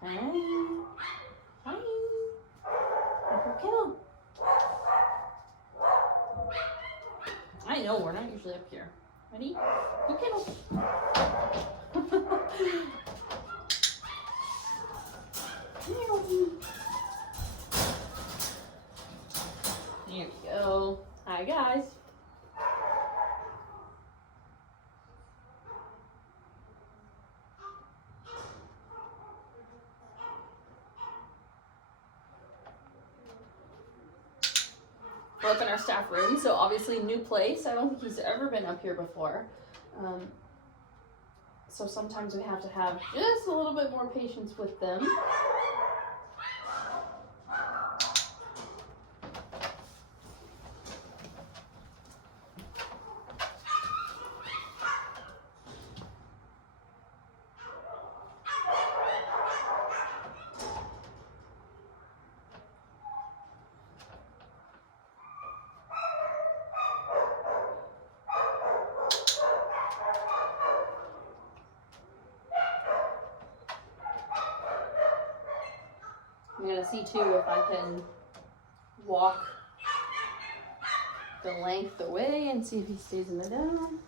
Hi. Hi. Go kiddo. I know, we're not usually up here. Ready? Go kiddo. There we go. Hi, guys. We're up in our staff room, so obviously new place. I don't think he's ever been up here before. So sometimes we have to have just a little bit more patience with them. I'm gonna see too if I can walk the length away and see if he stays in the down.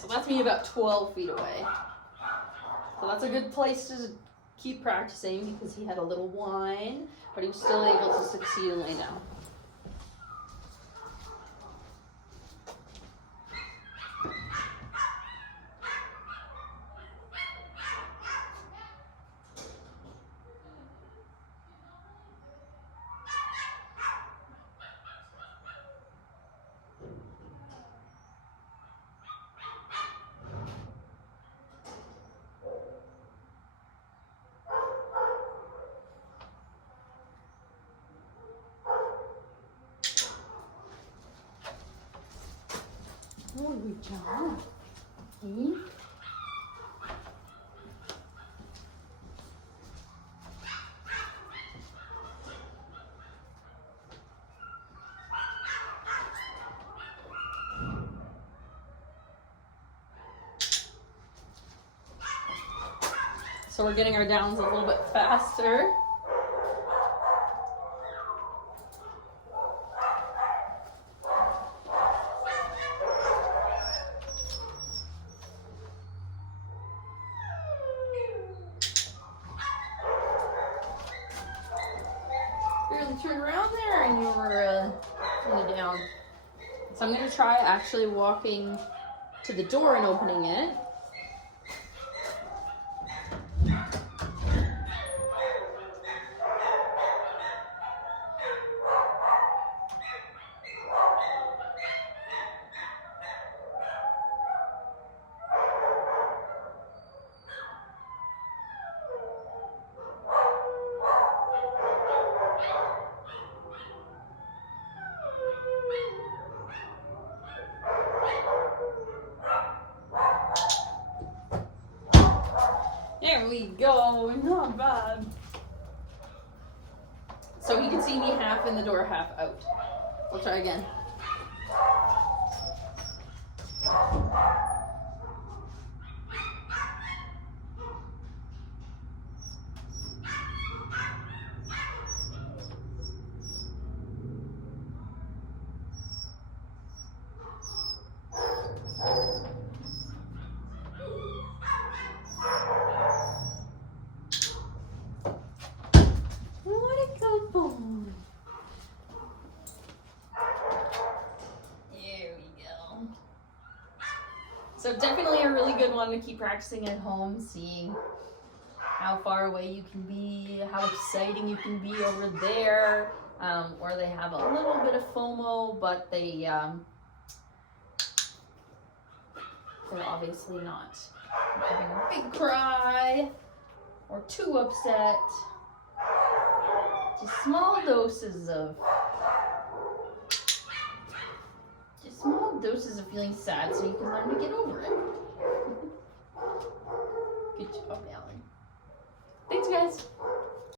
So that's me about 12 feet away. So that's a good place to keep practicing because he had a little whine, but he was still able to succeed and lay down. Oh, good job. See? So we're getting our downs a little bit faster. Barely turned around there and you were in the down. So I'm going to try actually walking to the door and opening it. There we go, not bad. So he can see me half in the door, half out. We'll try again. What a good boy. There we go. So definitely a really good one to keep practicing at home, seeing how far away you can be, how exciting you can be over there, where they have a little bit of FOMO, but they're obviously not having a big cry or too upset. Just small doses of, just small doses of feeling sad so you can learn to get over it. Good job, Alan. Thanks, guys.